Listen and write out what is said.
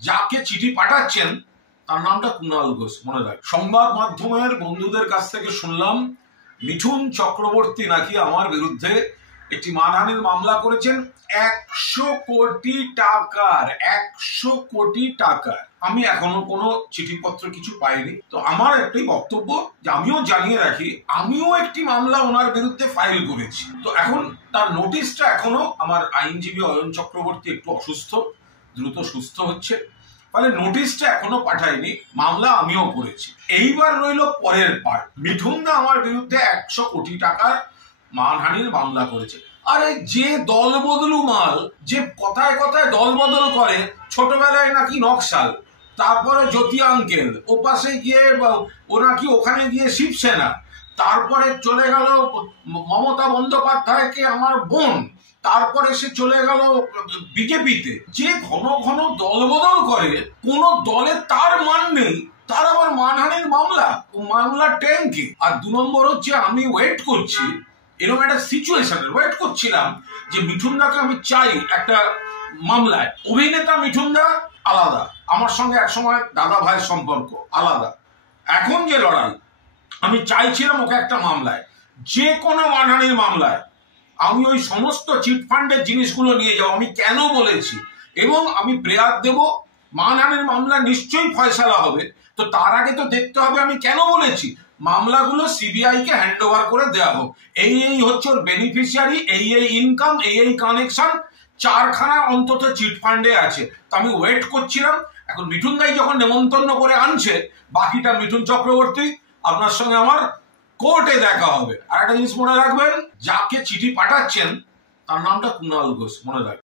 যাকে চিঠি পাঠাচ্ছেন তার নামটা কুণাল ঘোষ, মনে রাখ। সংবাদ মাধ্যমের বন্ধুদের কাছ থেকে শুনলাম মিঠুন চক্রবর্তী নাকি আমার বিরুদ্ধে একটি মানহানির মামলা করেছেন 100 কোটি টাকার। 100 কোটি টাকার। আমি এখনো কোনো চিঠিপত্র কিছু পাইনি। তো আমার একটি বক্তব্য যে আমিও জানিয়ে রাখি, আমিও একটি মামলা ওনার বিরুদ্ধে ফাইল করেছি। তো এখন তার নোটিশটা এখনো আমার আইনজীবী অয়ন চক্রবর্তী একটু অসুস্থ, দ্রুত সুস্থ হচ্ছে, ফলে নোটিশটা এখনো পাঠায়নি। মামলা আমিও করেছি। এইবার রইল পরের পার্ট। মিঠুনদা আমার বিরুদ্ধে 100 কোটি টাকার মানহানির মামলা করেছে। আরে যে দল বদলু মাল, যে কথায় কথায় দল বদল করে, ছোটবেলায় নাকি নকশাল, তারপরে জ্যোতি আঙ্কেল, ও পাশে গিয়ে ও নাকি ওখানে গিয়ে শিবসেনা, তারপরে চলে গেল মমতা বন্দ্যোপাধ্যায়কে আমার বোন, তারপরে সে চলে গেল বিজেপিতে। যে ঘন ঘন দল বদল করে, কোন দলে তার মান নেই, তার আবার মানহানির মামলা। মামলা ট্যাঙ্কি। আর 2 নম্বর হচ্ছে আমি ওয়েট করছি, এরকম একটা সিচুয়েশনের ওয়েট করছিলাম যে মিঠুনদাকে আমি চাই একটা মামলায়। অভিনেতা মিঠুনদা আলাদা, আমার সঙ্গে একসময় দাদা ভাইয়ের সম্পর্ক আলাদা। এখন যে লড়াই, আমি চাইছিলাম ওকে একটা মামলায়, যে কোনো মানহানির মামলায়। আমি ওই সমস্ত চিটফান্ডের জিনিসগুলো নিয়ে যাবো, আমি কেন বলেছি, এবং আমি প্রেয়ার দেব, মানহানির মামলা নিশ্চয়ই ফয়সালা হবে। তো তার আগে তো দেখতে হবে আমি কেন বলেছি। মামলাগুলো সিবিআই কে হ্যান্ড ওভার করে দেওয়া হোক। এই হচ্ছে ওর বেনিফিশিয়ারি, এই ইনকাম, এই কানেকশন, 4খানা অন্তত চিটফান্ডে আছে। তো আমি ওয়েট করছিলাম। এখন মিঠুন দাই যখন নেমন্তন্ন করে আনছে, বাকিটা মিঠুন চক্রবর্তী, আপনার সঙ্গে আমার কোর্টে দেখা হবে। আর একটা জিনিস মনে রাখবেন, যাকে চিঠি পাঠাচ্ছেন তার নামটা কুণাল ঘোষ, মনে রাখবেন।